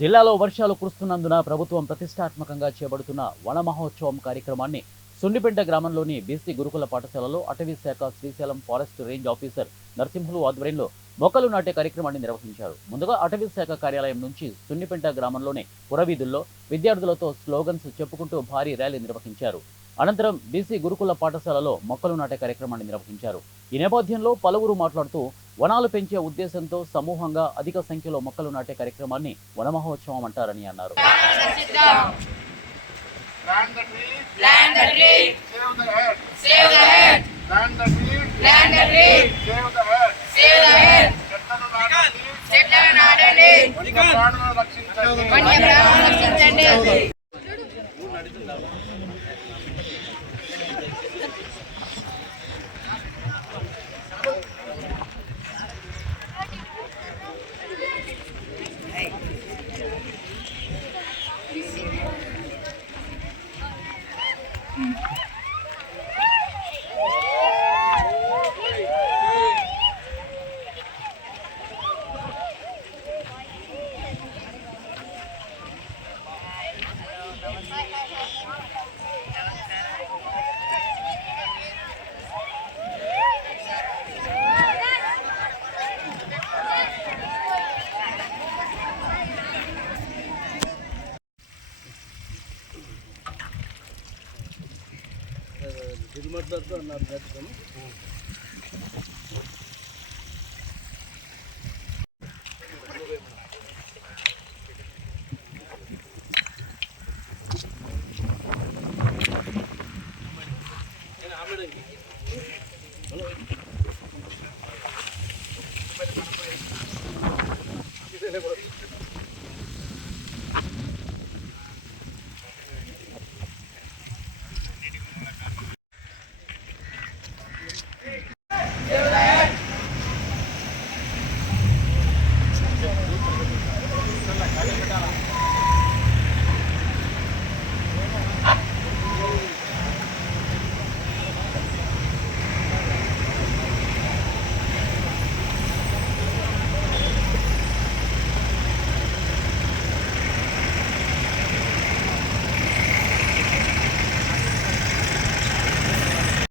జిల్లాలో వర్షాలు కురుస్తున్నందున ప్రభుత్వం ప్రతిష్టాత్మకంగా చేపడుతున్న వన మహోత్సవం కార్యక్రమాన్ని సుండిపెంట గ్రామంలోని బీసీ గురుకుల పాఠశాలలో అటవీ శాఖ Srisailam forest range officer Narasimhulu ఆధ్వర్యంలో మొక్కలు నాటే కార్యక్రమాన్ని నిర్వహించారు. ముందుగా అటవీ శాఖ కార్యాలయం నుంచి సున్నిపెంట గ్రామంలోని పురవీధుల్లో విద్యార్థులతో స్లోగన్స్ చెప్పుకుంటూ భారీ ర్యాలీ నిర్వహించారు. అనంతరం బీసీ గురుకుల పాఠశాలలో మొక్కలు నాటే కార్యక్రమాన్ని నిర్వహించారు. ఈ నేపథ్యంలో పలువురు మాట్లాడుతూ వనాలు పెంచే ఉద్దేశంతో సమూహంగా అధిక సంఖ్యలో మొక్కలు నాటే కార్యక్రమాన్ని వన మహోత్సవం అంటారని అన్నారు. ఇది మాట్లాడుతూ అన్నారు నేర్చుకొని Gracias.